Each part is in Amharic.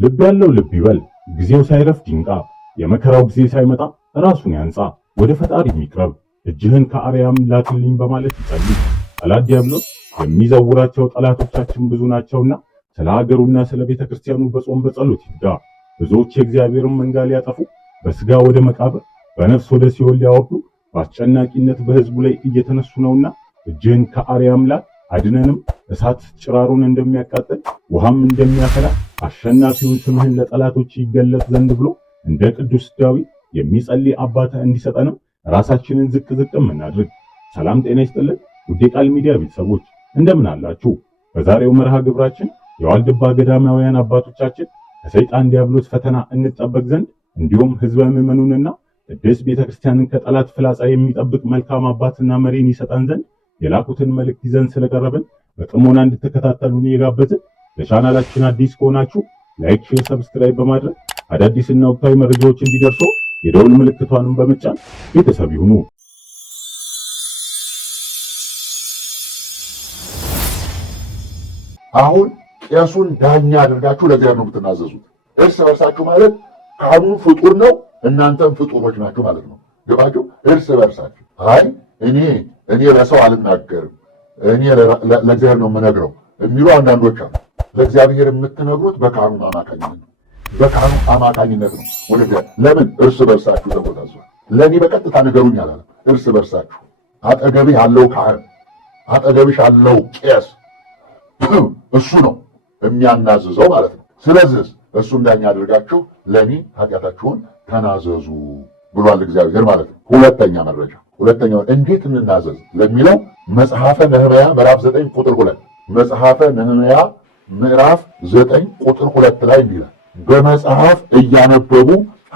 ልብ ያለው ልብ ይበል፣ ጊዜው ሳይረፍድ ይንቃ፣ የመከራው ጊዜ ሳይመጣ ራሱን ያንጻ፣ ወደ ፈጣሪ የሚቅረብ እጅህን ከአርያም ላክልኝ በማለት ይጸልይ። ጠላት ዲያብሎስ የሚዘውራቸው ጠላቶቻችን ብዙ ናቸውና ስለ ሀገሩና ስለ ቤተ ክርስቲያኑ በጾም በጸሎት ይትጋ። ብዙዎች የእግዚአብሔርን መንጋ ሊያጠፉ በስጋ ወደ መቃብር በነፍስ ወደ ሲኦል ሊያወርዱ በአስጨናቂነት በሕዝቡ ላይ እየተነሱ ነውና እጅህን ከአርያም ላክ፣ አድነንም። እሳት ጭራሩን እንደሚያቃጥል ውሃም እንደሚያፈላ አሸናፊውን ስምህን ለጠላቶች ይገለጥ ዘንድ ብሎ እንደ ቅዱስ ዳዊት የሚጸልይ አባተ እንዲሰጠንም ራሳችንን ዝቅ እናድርግ። ሰላም ጤና ይስጥልን ውድ የቃል ሚዲያ ቤተሰቦች እንደምን አላችሁ? በዛሬው መርሃ ግብራችን የዋልድባ ገዳማውያን አባቶቻችን ከሰይጣን ዲያብሎስ ፈተና እንጠበቅ ዘንድ እንዲሁም ህዝበ ምዕመኑንና ቅድስት ቤተክርስቲያንን ከጠላት ፍላጻ የሚጠብቅ መልካም አባትና መሪን ይሰጠን ዘንድ የላኩትን መልእክት ይዘን ስለቀረብን በጥሞና እንድትከታተሉን እየጋበዝን ለቻናላችን አዲስ ከሆናችሁ ላይክ፣ ሼር፣ ሰብስክራይብ በማድረግ አዳዲስና ወቅታዊ መረጃዎች እንዲደርሱ የደውል ምልክቷንም በመጫን ቤተሰብ ይሁኑ። አሁን ቄሱን ዳኛ አድርጋችሁ ለእግዚአብሔር ነው የምትናዘዙት። እርስ በርሳችሁ ማለት ካህኑ ፍጡር ነው፣ እናንተም ፍጡሮች ናችሁ ማለት ነው። ገባችሁ? እርስ በርሳችሁ አይ እኔ ለሰው አልናገርም እኔ ለእግዚአብሔር ነው የምነግረው የሚሉ አንዳንዶች አሉ። ለእግዚአብሔር የምትነግሩት በካህኑ አማካኝነት ነው። በካህኑ አማካኝነት ነው ወደ እግዚአብሔር። ለምን? እርስ በርሳችሁ ተቆጣዟል። ለእኔ በቀጥታ ንገሩኝ አላለም። እርስ በርሳችሁ አጠገብህ ያለው ካህን፣ አጠገብሽ ያለው ቄስ እሱ ነው የሚያናዝዘው ማለት ነው። ስለዚህ እሱን ዳኛ አድርጋችሁ ለእኔ ኃጢአታችሁን ተናዘዙ ብሏል እግዚአብሔር ማለት ነው። ሁለተኛው እንዴት እንናዘዝ ለሚለው መጽሐፈ ነህምያ ምዕራፍ 9 ቁጥር 2 መጽሐፈ ነህምያ ምዕራፍ 9 ቁጥር 2 ላይ እንዲህ ይላል፣ በመጽሐፍ እያነበቡ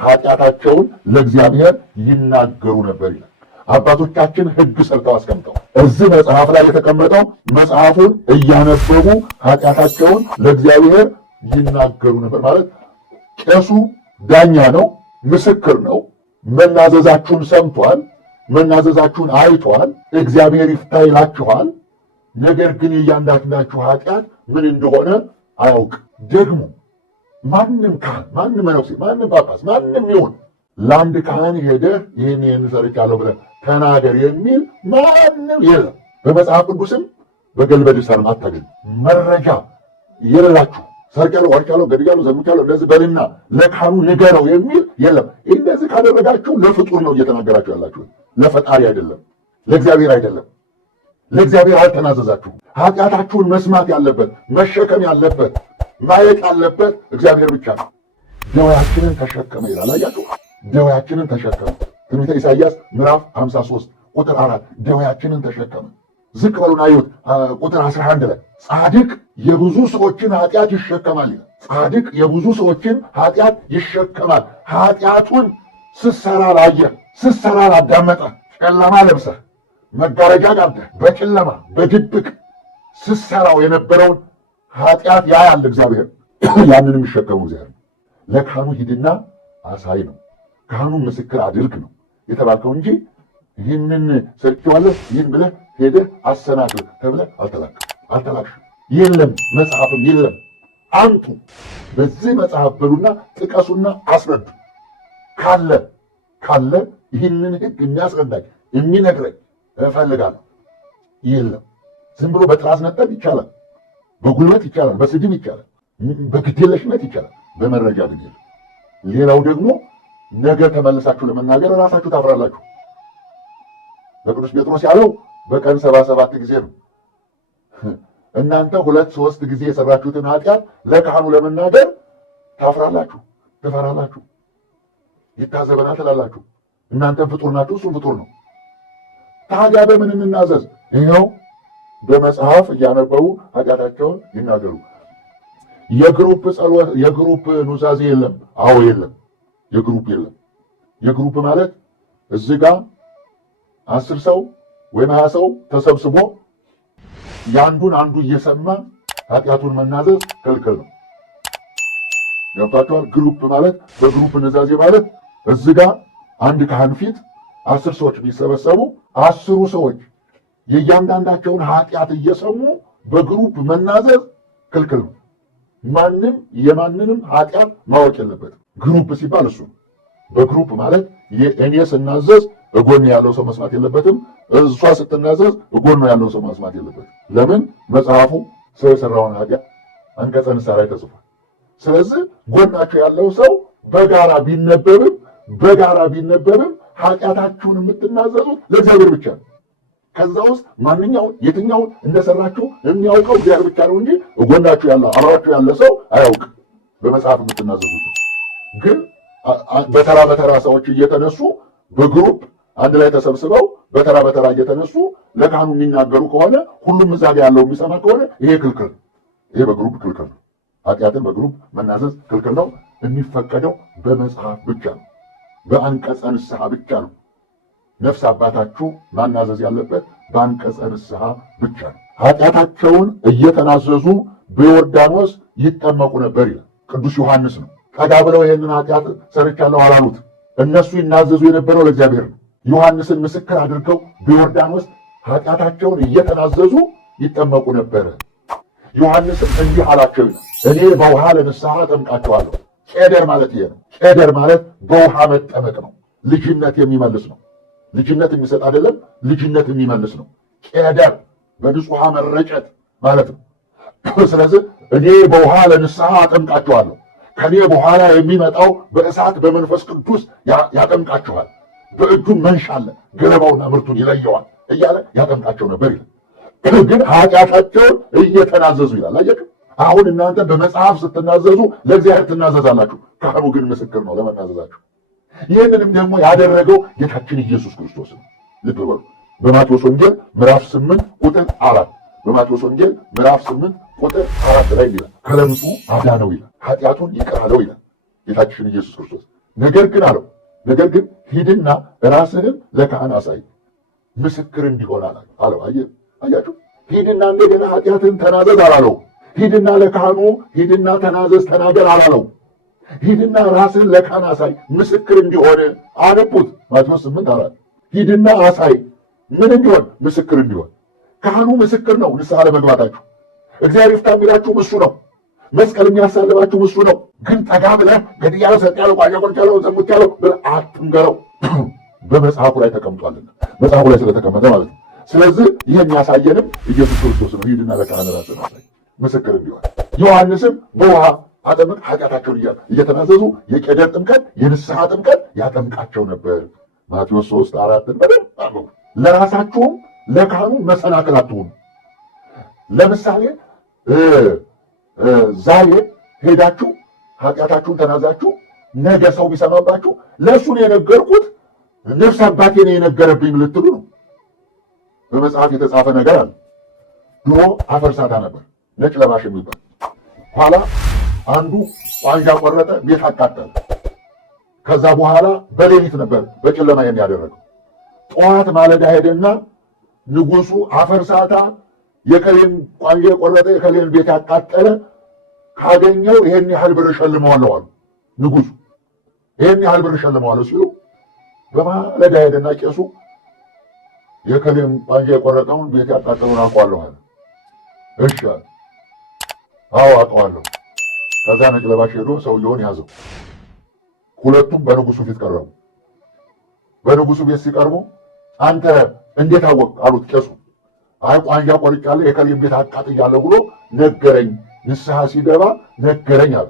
ኃጢአታቸውን ለእግዚአብሔር ይናገሩ ነበር ይላል። አባቶቻችን ሕግ ሰርተው አስቀምጠው እዚህ መጽሐፍ ላይ የተቀመጠው መጽሐፉን እያነበቡ ኃጢአታቸውን ለእግዚአብሔር ይናገሩ ነበር ማለት ቄሱ ዳኛ ነው፣ ምስክር ነው። መናዘዛችሁን ሰምቷል፣ መናዘዛችሁን አይቷል። እግዚአብሔር ይፍታ ይላችኋል። ነገር ግን የእያንዳንዳችሁ ኃጢአት ምን እንደሆነ አያውቅ። ደግሞ ማንም ካህን፣ ማንም መነኩሴ፣ ማንም ጳጳስ፣ ማንም ይሁን ለአንድ ካህን ሄደህ ይህን ሰርቻለሁ ብለህ ተናገር የሚል ማንም የለም። በመጽሐፍ ቅዱስም በገልበድሳንም አታገኙ። መረጃ የሌላችሁ ሰርቄያለሁ፣ ወርቄያለሁ፣ ገድያለሁ፣ ዘሙቻለሁ እንደዚህ በልና ለካህኑ ንገረው የሚል የለም። እንደዚህ ካደረጋችሁ ለፍጡር ነው እየተናገራችሁ ያላችሁ፣ ለፈጣሪ አይደለም፣ ለእግዚአብሔር አይደለም። ለእግዚአብሔር አልተናዘዛችሁም። ኃጢአታችሁን መስማት ያለበት፣ መሸከም ያለበት፣ ማየት ያለበት እግዚአብሔር ብቻ ነው። ደዌያችንን ተሸከመ ይላል። አያችሁ፣ ደዌያችንን ተሸከመ። ትንቢተ ኢሳይያስ ምዕራፍ 53 ቁጥር 4 ደዌያችንን ተሸከመ። ዝቅ በሉና አዩት። ቁጥር 11 ላይ ጻድቅ የብዙ ሰዎችን ኃጢአት ይሸከማል ይላል። ጻድቅ የብዙ ሰዎችን ኃጢአት ይሸከማል። ኃጢአቱን ስትሰራ ላየህ፣ ስትሰራ ላዳመጠ፣ ጨለማ ለብሰህ መጋረጃ ጋርደህ በጨለማ በድብቅ ስትሰራው የነበረውን ኃጢአት ያያል እግዚአብሔር። ያንን የሚሸከሙ እግዚአብሔር ነው። ለካህኑ ሂድና አሳይ ነው፣ ካህኑን ምስክር አድርግ ነው የተባልከው እንጂ ይህንን ሰርቼዋለሁ ይህን ብለህ ሄደህ አሰናክል ተብለህ አልተላክሽም። የለም መጽሐፍም የለም። አንቱ በዚህ መጽሐፍ በሉና ጥቀሱና አስረዱ። ካለ ይህንን ሕግ የሚያስረዳኝ የሚነግረኝ እፈልጋለሁ። የለም። ዝም ብሎ በጥራዝ ነጠብ ይቻላል፣ በጉልበት ይቻላል፣ በስድብ ይቻላል፣ በግዴለሽነት ይቻላል። በመረጃ ግን የለም። ሌላው ደግሞ ነገ ተመልሳችሁ ለመናገር ራሳችሁ ታፍራላችሁ። ለቅዱስ ጴጥሮስ ያለው በቀን 77 ጊዜ ነው። እናንተ 2-3 ጊዜ የሰራችሁትን ኃጢአት ለካህኑ ለመናገር ታፍራላችሁ፣ ትፈራላችሁ፣ ይታዘበናል ትላላችሁ። እናንተም ፍጡር ናችሁ፣ እሱም ፍጡር ነው። ታዲያ በምን እንናዘዝ? ይኸው በመጽሐፍ እያነበቡ ኃጢአታቸውን ይናገሩ። የግሩፕ ጸሎት፣ የግሩፕ ኑዛዜ የለም። አዎ የለም፣ የግሩፕ የለም። የግሩፕ ማለት እዚህ ጋር 10 ሰው ወይም 20 ሰው ተሰብስቦ ያንዱን አንዱ እየሰማ ኃጢአቱን መናዘዝ ክልክል ነው። ገብታችኋል? ግሩፕ ማለት በግሩፕ ኑዛዜ ማለት እዚህ ጋር አንድ ካህን ፊት 10 ሰዎች ቢሰበሰቡ 10ሩ ሰዎች የእያንዳንዳቸውን ኃጢአት እየሰሙ በግሩፕ መናዘዝ ክልክል ነው። ማንም የማንንም ኃጢአት ማወቅ የለበትም። ግሩፕ ሲባል እሱ በግሩፕ ማለት እኔ ስናዘዝ እጎን ያለው ሰው መስማት የለበትም። እሷ ስትናዘዝ እጎን ያለው ሰው መስማት የለበትም። ለምን? መጽሐፉ ሰው የሰራውን ኃጢአት አንቀጸ ንስሐ ላይ ተጽፏል። ስለዚህ ጎናችሁ ያለው ሰው በጋራ ቢነበብም ኃጢአታችሁን የምትናዘዙት ለእግዚአብሔር ብቻ ነው። ከዛ ውስጥ ማንኛውን የትኛውን እንደሰራችሁ የሚያውቀው እግዚአብሔር ብቻ ነው እንጂ ጎናችሁ ያለው አብራችሁ ያለ ሰው አያውቅም። በመጽሐፍ የምትናዘዙት ግን በተራ ሰዎች እየተነሱ በግሩፕ አንድ ላይ ተሰብስበው በተራ እየተነሱ ለካህኑ የሚናገሩ ከሆነ ሁሉም እዛ ጋር ያለው የሚሰማ ከሆነ ይሄ ክልክል፣ ይሄ በግሩፕ ክልክል ነው። ኃጢአትን በግሩፕ መናዘዝ ክልክል ነው። የሚፈቀደው በመጽሐፍ ብቻ ነው፣ በአንቀጸ ንስሐ ብቻ ነው። ነፍስ አባታችሁ ማናዘዝ ያለበት በአንቀጸ ንስሐ ብቻ ነው። ኃጢአታቸውን እየተናዘዙ በዮርዳኖስ ይጠመቁ ነበር ይላል ቅዱስ ዮሐንስ ነው። ጠጋ ብለው ይህንን ኃጢአት ሰርቻለሁ አላሉት። እነሱ ይናዘዙ የነበረው ለእግዚአብሔር ነው። ዮሐንስን ምስክር አድርገው በዮርዳኖስ ኃጢአታቸውን እየተናዘዙ ይጠመቁ ነበረ። ዮሐንስም እንዲህ አላቸው፣ እኔ በውሃ ለንስሐ አጠምቃቸዋለሁ። ቄደር ማለት ይሄ ነው። ቄደር ማለት በውሃ መጠመቅ ነው። ልጅነት የሚመልስ ነው። ልጅነት የሚሰጥ አይደለም፣ ልጅነት የሚመልስ ነው። ቄደር በንጹሕ ውሃ መረጨት ማለት ነው። ስለዚህ እኔ በውሃ ለንስሐ አጠምቃቸዋለሁ፣ ከኔ በኋላ የሚመጣው በእሳት በመንፈስ ቅዱስ ያጠምቃችኋል፣ በእጁም መንሻ አለ፣ ገለባውና ምርቱን ይለየዋል እያለ ያጠምቃቸው ነበር ይላል። ግን ኃጢአታቸውን እየተናዘዙ ይላል። አያችሁ፣ አሁን እናንተ በመጽሐፍ ስትናዘዙ ለእግዚአብሔር ትናዘዛላችሁ፣ ካህኑ ግን ምስክር ነው ለመናዘዛችሁ። ይህንንም ደግሞ ያደረገው ጌታችን ኢየሱስ ክርስቶስ ነው። ልብ በሉ። በማቴዎስ ወንጌል ምዕራፍ 8 ቁጥር 4 በማቴዎስ ወንጌል ምዕራፍ 8 ቁጥር 4 ላይ ይላል ከለምጹ አዳነው ይላል፣ ኃጢአቱን ይቅር አለው ይላል ጌታችን ኢየሱስ ክርስቶስ። ነገር ግን ሂድና ራስህን ለካህን አሳይ ምስክር እንዲሆን አለው። አያችሁ፣ ሂድና እንደገና ኃጢአትን ተናዘዝ አላለው። ሂድና ለካህኑ ሂድና ተናዘዝ ተናገር አላለው። ሂድና ራስህን ለካህን አሳይ ምስክር እንዲሆን። አነቡት ማቴዎስ 8:4 ሂድና አሳይ ምን እንዲሆን? ምስክር እንዲሆን። ካህኑ ምስክር ነው ንስሐ ለመግባታችሁ። እግዚአብሔር ይፍታ የሚላችሁም እሱ ነው። መስቀል የሚያሳልባችሁም እሱ ነው። ግን ጠጋ ብለህ ገድያለሁ፣ ሰጥያለሁ፣ ቋንቋ ቆርጫለሁ፣ ዘሙቻለሁ ብለህ አትንገረው። በመጽሐፉ ላይ ተቀምጧልና፣ መጽሐፉ ላይ ስለተቀመጠ ማለት ነው። ስለዚህ ይህ የሚያሳየንም ኢየሱስ ክርስቶስ ነው። ሂድና ለካህን ራስህን አሳይ ምስክር እንዲሆን። ዮሐንስም በውሃ አጠምቅ ኃጢአታቸውን እየተናዘዙ የቄደር ጥምቀት የንስሐ ጥምቀት ያጠምቃቸው ነበር። ማቴዎስ 3:4 በደንብ አድርገው። ለራሳችሁም ለካህኑ መሰናክል አትሁኑ። ለምሳሌ ዛሬ ሄዳችሁ ኃጢአታችሁን ተናዛችሁ ነገ ሰው ቢሰማባችሁ ለእሱን የነገርኩት ነፍስ አባቴ ነው የነገረብኝ ልትሉ ነው። በመጽሐፍ የተጻፈ ነገር አለ። ድሮ አፈርሳታ ነበር ነጭ ለባሽ የሚባል ኋላ አንዱ ቋንጃ ቆረጠ፣ ቤት አቃጠለ። ከዛ በኋላ በሌሊት ነበር በጨለማ የሚያደረገው። ጠዋት ማለዳ ሄደና ንጉሱ አፈርሳታ የከሌን ቋንጃ የቆረጠ የከሌን ቤት ያቃጠለ ካገኘው ይሄን ያህል ብር እሸልመዋለሁ አሉ። ንጉሱ ይሄን ያህል ብር እሸልመዋለሁ ሲሉ በማለዳ ሄደና ቄሱ የከሌን ቋንጃ የቆረጠውን ቤት ያቃጠለውን አውቀዋለሁ አለ። እሺ አዎ አውቀዋለሁ። ከዛ ነጭ ለባሽ ሄዶ ሰውየውን ያዘው። ሁለቱም በንጉሱ ፊት ቀረቡ። በንጉሱ ቤት ሲቀርቡ አንተ እንዴት አወቅ አሉት ቄሱ። አይ ቋንጃ ቆርጫለሁ የከሌን ቤት አቃጥያለሁ ብሎ ነገረኝ፣ ንስሐ ሲገባ ነገረኝ አለ።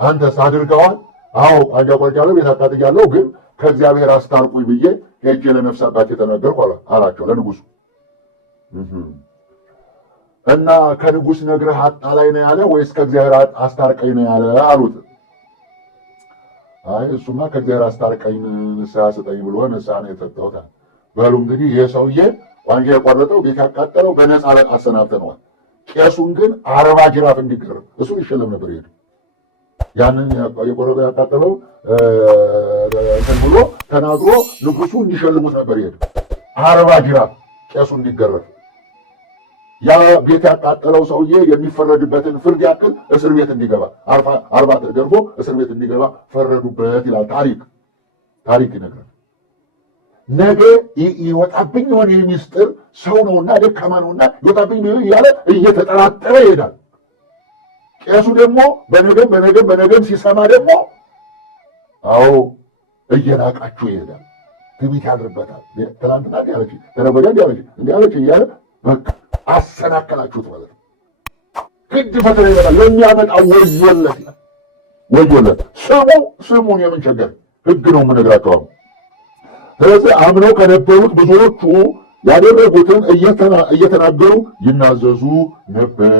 አንተስ አድርገዋል? አዎ ቋንጃ ቆርጫለሁ ቤት አቃጥያለሁ፣ ግን ከእግዚአብሔር አስታርቁኝ ብዬ ሄጄ ለነፍስ አባቴ ተናገርኩ አላቸው ለንጉሱ። እና ከንጉስ ነግረህ አጣላይ ነው ያለ ወይስ ከእግዚአብሔር አስታርቀኝ ነው ያለ አሉት። አይ እሱማ ከእግዚአብሔር አስታርቀኝ ንስሐ ስጠኝ ብሎ ንስሐ ነው የሰጠሁት። በሉ እንግዲህ ይህ ሰውዬ ቋንጃ የቆረጠው ቤት ያቃጠለው በነፃ አሰናብተነዋል። ቄሱን ግን 40 ጅራፍ እንዲገረፍ እሱን ይሸለም ነበር ይሄድ ያንን የቆረጠው ያቃጠለው እንትን ብሎ ተናግሮ ንጉሱ እንዲሸልሙት ነበር ይሄድ 40 ጅራፍ ቄሱ እንዲገረፍ። ያ ቤት ያቃጠለው ሰውዬ የሚፈረድበትን ፍርድ ያክል እስር ቤት እንዲገባ 40 ተደርጎ እስር ቤት እንዲገባ ፈረዱበት ይላል ታሪክ ይነግራል። ነገ ይወጣብኝ የሆነ ሚስጥር ሰው ነውና ደካማ ነውና ይወጣብኝ እያለ እየተጠራጠረ ይሄዳል። ቄሱ ደግሞ በነገም ሲሰማ ደግሞ አዎ እየናቃችሁ ይሄዳል። ትዕቢት ያድርበታል። ትናንትና እንዲያለች ተነገወዲያ እንዲያለች እያለ በቃ አሰናከላችሁት ማለት ነው። ግድ ፈተና ይመጣል። ለሚያመጣው ወዮለት። ስሙን የምን ቸገር ህግ ነው የምነግራቸው። ስለዚህ አምነው ከነበሩት ብዙዎቹ ያደረጉትን እየተናገሩ ይናዘዙ ነበር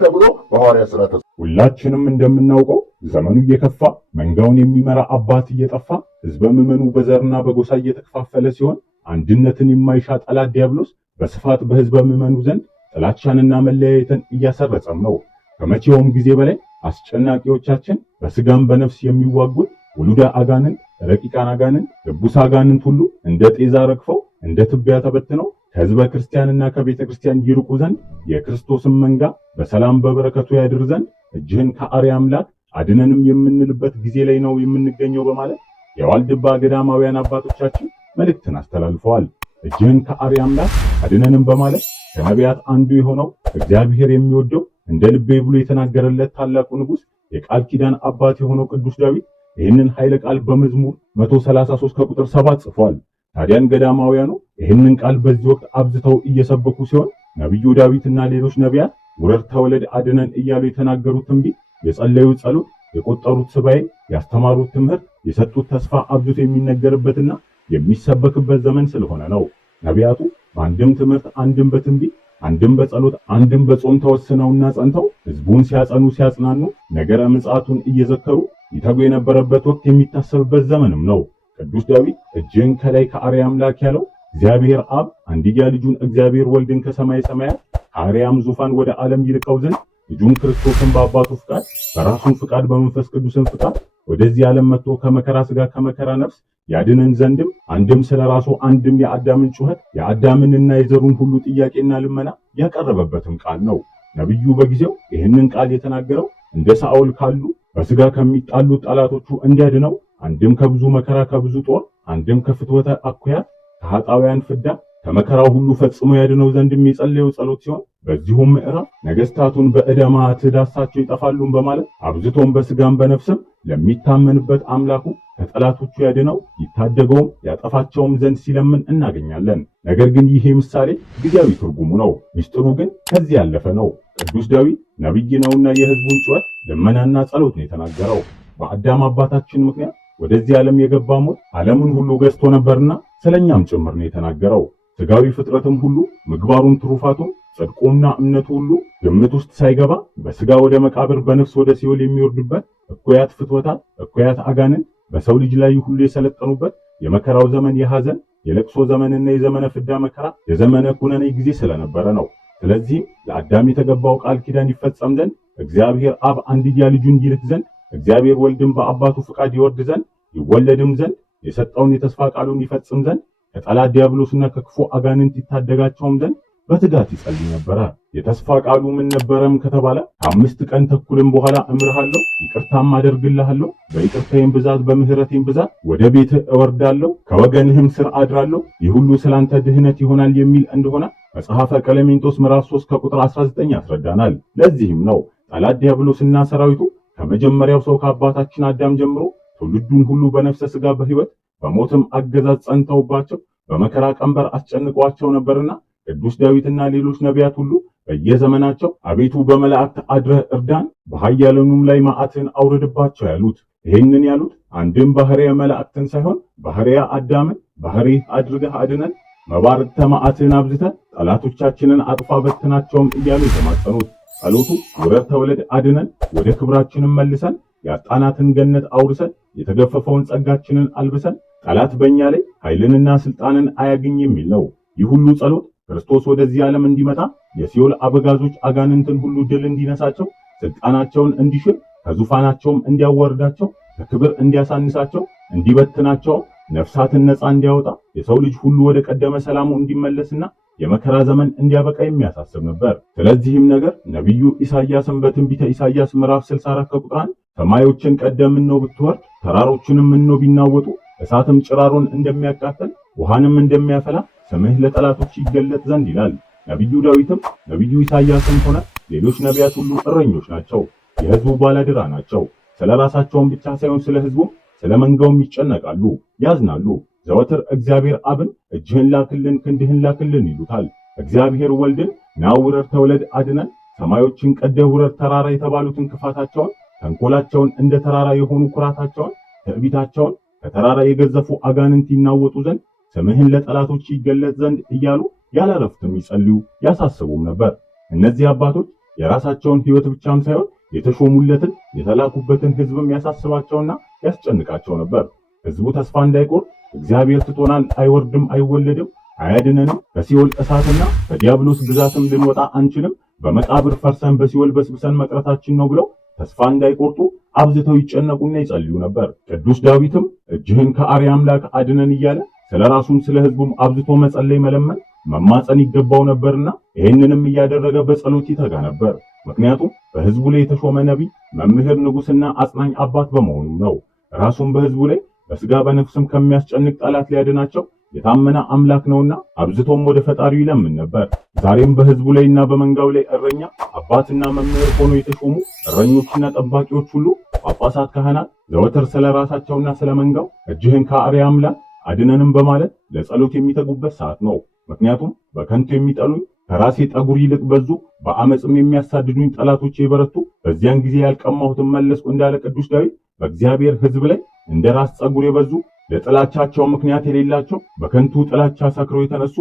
ተብሎ በሐዋርያት ሥራ ተጽፏል። ሁላችንም እንደምናውቀው ዘመኑ እየከፋ መንጋውን የሚመራ አባት እየጠፋ ሕዝበ ምዕመኑ በዘርና በጎሳ እየተከፋፈለ ሲሆን አንድነትን የማይሻ ጠላት ዲያብሎስ በስፋት በሕዝበ ምዕመኑ ዘንድ ጥላቻንና መለያየትን እያሰረጸም ነው። ከመቼውም ጊዜ በላይ አስጨናቂዎቻችን በስጋም በነፍስ የሚዋጉት ውሉደ አጋንንት፣ ረቂቃን አጋንንት፣ ርኩስ አጋንንት ሁሉ እንደ ጤዛ ረግፈው እንደ ትቢያ ተበትነው ከሕዝበ ክርስቲያንና ከቤተ ክርስቲያን ይርቁ ዘንድ የክርስቶስን መንጋ በሰላም በበረከቱ ያድር ዘንድ እጅህን ከአርያ አምላክ አድነንም የምንልበት ጊዜ ላይ ነው የምንገኘው በማለት የዋልድባ ገዳማውያን አባቶቻችን መልእክትን አስተላልፈዋል። እጅህን ከአርያ አምላክ አድነንም በማለት ከነቢያት አንዱ የሆነው እግዚአብሔር የሚወደው እንደ ልቤ ብሎ የተናገረለት ታላቁ ንጉሥ የቃል ኪዳን አባት የሆነው ቅዱስ ዳዊት ይህንን ኃይለ ቃል በመዝሙር 133 ከቁጥር 7 ጽፏል። ታዲያን ገዳማውያኑ ይህንን ቃል በዚህ ወቅት አብዝተው እየሰበኩ ሲሆን ነቢዩ ዳዊትና ሌሎች ነቢያት ውረድ ተወለድ አድነን እያሉ የተናገሩት ትንቢት፣ የጸለዩት ጸሎት፣ የቆጠሩት ሱባዔ፣ ያስተማሩት ትምህርት፣ የሰጡት ተስፋ አብዝቶ የሚነገርበትና የሚሰበክበት ዘመን ስለሆነ ነው። ነቢያቱ በአንድም ትምህርት፣ አንድም በትንቢት፣ አንድም በጸሎት፣ አንድም በጾም ተወስነውና ጸንተው ሕዝቡን ሲያጸኑ ሲያጽናኑ ነገረ ምጽአቱን እየዘከሩ ይተጉ የነበረበት ወቅት የሚታሰብበት ዘመንም ነው። ቅዱስ ዳዊት እጅህን ከላይ ከአርያ አምላክ ያለው እግዚአብሔር አብ አንድያ ልጁን እግዚአብሔር ወልድን ከሰማይ ሰማያት ከአርያም ዙፋን ወደ ዓለም ይልቀው ዘንድ ልጁን ክርስቶስን በአባቱ ፍቃድ በራሱን ፍቃድ በመንፈስ ቅዱስን ፍቃድ ወደዚህ ዓለም መጥቶ ከመከራ ሥጋ ከመከራ ነፍስ ያድነን ዘንድም አንድም ስለ ራሱ አንድም የአዳምን ጩኸት የአዳምንና የዘሩን ሁሉ ጥያቄና ልመና ያቀረበበትም ቃል ነው። ነቢዩ በጊዜው ይህንን ቃል የተናገረው እንደ ሳኦል ካሉ በሥጋ ከሚጣሉ ጠላቶቹ እንዲያድነው አንድም ከብዙ መከራ ከብዙ ጦር አንድም ከፍትወተ አኩያት ከኃጣውያን ፍዳ ከመከራው ሁሉ ፈጽሞ ያድነው ዘንድም የጸለየው ጸሎት ሲሆን በዚሁም ምዕራፍ ነገሥታቱን በዕደ መዓት ዳሳቸው ይጠፋሉን በማለት አብዝቶም በሥጋም በነፍስም ለሚታመንበት አምላኩ ከጠላቶቹ ያድነው ይታደገውም ያጠፋቸውም ዘንድ ሲለምን እናገኛለን። ነገር ግን ይሄ ምሳሌ ጊዜያዊ ትርጉሙ ነው። ምስጢሩ ግን ከዚህ ያለፈ ነው። ቅዱስ ዳዊት ነቢይ ነውና የሕዝቡን ጩኸት ልመናና ጸሎት ነው የተናገረው። በአዳም አባታችን ምክንያት ወደዚህ ዓለም የገባ ሞት ዓለሙን ሁሉ ገዝቶ ነበርና ስለኛም ጭምር ነው የተናገረው። ሥጋዊ ፍጥረትም ሁሉ ምግባሩን፣ ትሩፋቱን፣ ጽድቁና እምነቱ ሁሉ ግምት ውስጥ ሳይገባ በሥጋ ወደ መቃብር በነፍስ ወደ ሲኦል የሚወርድበት እኩያት ፍትወታት፣ እኩያት አጋንንት በሰው ልጅ ላይ ሁሉ የሰለጠኑበት የመከራው ዘመን የሐዘን የለቅሶ ዘመንና የዘመነ ፍዳ መከራ የዘመነ ኩነኔ ጊዜ ስለነበረ ነው። ስለዚህም ለአዳም የተገባው ቃል ኪዳን ይፈጸም ዘንድ እግዚአብሔር አብ አንድያ ልጁን ይልክ ዘንድ እግዚአብሔር ወልድም በአባቱ ፍቃድ ይወርድ ዘንድ ይወለድም ዘንድ የሰጠውን የተስፋ ቃሉን ይፈጽም ዘንድ ከጠላት ዲያብሎስና ከክፉ አጋንንት ይታደጋቸውም ዘንድ በትጋት ይጸልይ ነበረ። የተስፋ ቃሉ ምን ነበረም ከተባለ ከ5 ቀን ተኩልም በኋላ እምርሃለሁ፣ ይቅርታም አደርግልሃለሁ፣ በይቅርታዬም ብዛት በምህረቴም ብዛት ወደ ቤትህ እወርዳለሁ፣ ከወገንህም ስር አድራለሁ፣ ይህ ሁሉ ስላንተ ድህነት ይሆናል የሚል እንደሆነ መጽሐፈ ቀለሜንጦስ ምዕራፍ 3 ከቁጥር 19 ያስረዳናል። ለዚህም ነው ጠላት ዲያብሎስና ሰራዊቱ ከመጀመሪያው ሰው ከአባታችን አዳም ጀምሮ ትውልዱን ሁሉ በነፍሰ ሥጋ በሕይወት በሞትም አገዛዝ ጸንተውባቸው በመከራ ቀንበር አስጨንቀዋቸው ነበርና ቅዱስ ዳዊትና ሌሎች ነቢያት ሁሉ በየዘመናቸው አቤቱ በመላእክት አድረህ እርዳን፣ በኃያላኑም ላይ መዓትን አውርድባቸው ያሉት። ይህንን ያሉት አንድም ባህሪያ መላእክትን ሳይሆን ባህሪያ አዳምን ባህሪህ አድርገህ አድነን፣ መባርክተ መዓትን አብዝተህ ጠላቶቻችንን አጥፋ በትናቸውም እያሉ የተማጸኑት። ጸሎቱ ውረድ ተወለድ አድነን፣ ወደ ክብራችንን መልሰን፣ ያጣናትን ገነት አውርሰን፣ የተገፈፈውን ጸጋችንን አልብሰን፣ ጠላት በእኛ ላይ ኃይልንና ስልጣንን አያግኝ የሚል ነው። ይህ ሁሉ ጸሎት ክርስቶስ ወደዚህ ዓለም እንዲመጣ የሲኦል አበጋዞች አጋንንትን ሁሉ ድል እንዲነሳቸው፣ ስልጣናቸውን እንዲሽር፣ ከዙፋናቸውም እንዲያወርዳቸው፣ ከክብር እንዲያሳንሳቸው፣ እንዲበትናቸው፣ ነፍሳትን ነፃ እንዲያወጣ፣ የሰው ልጅ ሁሉ ወደ ቀደመ ሰላሙ እንዲመለስና የመከራ ዘመን እንዲያበቃ የሚያሳስብ ነበር። ስለዚህም ነገር ነቢዩ ኢሳይያስን በትንቢተ ኢሳይያስ ምዕራፍ 64 ከቁጥር 1 ሰማዮችን ቀደም ነው ብትወርድ ተራሮችንም ነው ቢናወጡ እሳትም ጭራሮን እንደሚያቃጥል ውሃንም እንደሚያፈላ ስምህ ለጠላቶች ይገለጥ ዘንድ ይላል። ነቢዩ ዳዊትም ነቢዩ ኢሳይያስም ሆነ ሌሎች ነቢያት ሁሉ እረኞች ናቸው። የሕዝቡ ባላደራ ናቸው። ስለ ራሳቸውም ብቻ ሳይሆን ስለ ሕዝቡም ስለ መንጋውም ይጨነቃሉ፣ ያዝናሉ። ዘወትር እግዚአብሔር አብን እጅህን ላክልን፣ ክንድህን ላክልን ይሉታል። እግዚአብሔር ወልድን ና ውረድ፣ ተወለድ፣ አድነን፣ ሰማዮችን ቀደህ ውረድ ተራራ የተባሉትን ክፋታቸውን፣ ተንኮላቸውን፣ እንደ ተራራ የሆኑ ኩራታቸውን፣ ትዕቢታቸውን ከተራራ የገዘፉ አጋንንት ይናወጡ ዘንድ ስምህን ለጠላቶች ይገለጥ ዘንድ እያሉ ያለ እረፍትም ይጸልዩ ያሳስቡም ነበር። እነዚህ አባቶች የራሳቸውን ሕይወት ብቻም ሳይሆን የተሾሙለትን የተላኩበትን ሕዝብም ያሳስባቸውና ያስጨንቃቸው ነበር። ሕዝቡ ተስፋ እንዳይቆርጥ እግዚአብሔር ትቶናል፣ አይወርድም፣ አይወለድም፣ አያድነንም፣ ከሲኦል እሳትና ከዲያብሎስ ግዛትም ልንወጣ አንችልም፣ በመቃብር ፈርሰን በሲኦል በስብሰን መቅረታችን ነው ብለው ተስፋ እንዳይቆርጡ አብዝተው ይጨነቁና ይጸልዩ ነበር። ቅዱስ ዳዊትም እጅህን ከአርያ አምላክ አድነን እያለ ስለ ራሱም ስለ ሕዝቡም አብዝቶ መጸለይ፣ መለመን፣ መማፀን ይገባው ነበርና ይህንንም እያደረገ በጸሎት ይተጋ ነበር። ምክንያቱም በሕዝቡ ላይ የተሾመ ነቢይ፣ መምህር፣ ንጉሥና አጽናኝ አባት በመሆኑ ነው። ራሱም በሕዝቡ ላይ በሥጋ በነፍስም ከሚያስጨንቅ ጠላት ሊያድናቸው የታመነ አምላክ ነውና አብዝቶም ወደ ፈጣሪው ይለምን ነበር። ዛሬም በሕዝቡ ላይና በመንጋው ላይ እረኛ፣ አባትና መምህር ሆኖ የተሾሙ እረኞችና ጠባቂዎች ሁሉ ጳጳሳት፣ ካህናት ዘወትር ስለ ራሳቸውና ስለ መንጋው እጅህን ከአርያ አምላክ አድነንም በማለት ለጸሎት የሚተጉበት ሰዓት ነው። ምክንያቱም በከንቱ የሚጠሉኝ ከራሴ ጠጉር ይልቅ በዙ፣ በአመፅም የሚያሳድዱኝ ጠላቶቼ የበረቱ፣ በዚያን ጊዜ ያልቀማሁትን መለስኩ እንዳለ ቅዱስ ዳዊት በእግዚአብሔር ሕዝብ ላይ እንደ ራስ ጠጉር የበዙ፣ ለጥላቻቸው ምክንያት የሌላቸው፣ በከንቱ ጥላቻ ሰክረው የተነሱ፣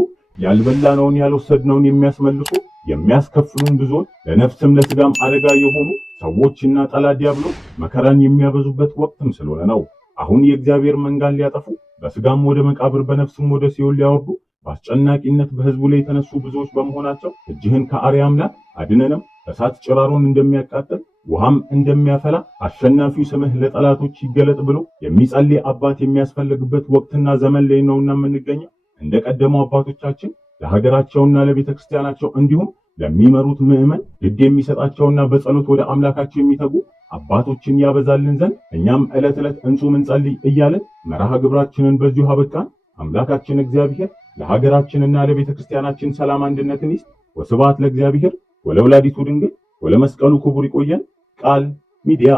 ያልበላነውን ያልወሰድነውን የሚያስመልሱ፣ የሚያስከፍሉን ብዙዎች፣ ለነፍስም ለስጋም አደጋ የሆኑ ሰዎችና ጠላት ዲያብሎስ መከራን የሚያበዙበት ወቅትም ስለሆነ ነው። አሁን የእግዚአብሔር መንጋን ሊያጠፉ በስጋም ወደ መቃብር በነፍስም ወደ ሲኦል ሊያወርዱ በአስጨናቂነት በሕዝቡ ላይ የተነሱ ብዙዎች በመሆናቸው እጅህን ከአርያ አምላክ አድነንም፣ እሳት ጭራሮን እንደሚያቃጥል ውሃም እንደሚያፈላ አሸናፊው ስምህ ለጠላቶች ይገለጥ ብሎ የሚጸልይ አባት የሚያስፈልግበት ወቅትና ዘመን ላይ ነውና የምንገኘው። እንደ ቀደመው አባቶቻችን ለሀገራቸውና ለቤተ ክርስቲያናቸው እንዲሁም ለሚመሩት ምዕመን ግድ የሚሰጣቸውና በጸሎት ወደ አምላካቸው የሚተጉ አባቶችን ያበዛልን ዘንድ እኛም ዕለት ዕለት እንጹም እንጸልይ እያልን መርሃ ግብራችንን በዚሁ አበቃን። አምላካችን እግዚአብሔር ለሀገራችንና ለቤተ ክርስቲያናችን ሰላም አንድነትን ይስጥ። ወስብሐት ለእግዚአብሔር ወለወላዲቱ ድንግል ወለመስቀሉ ክቡር። ይቆየን። ቃል ሚዲያ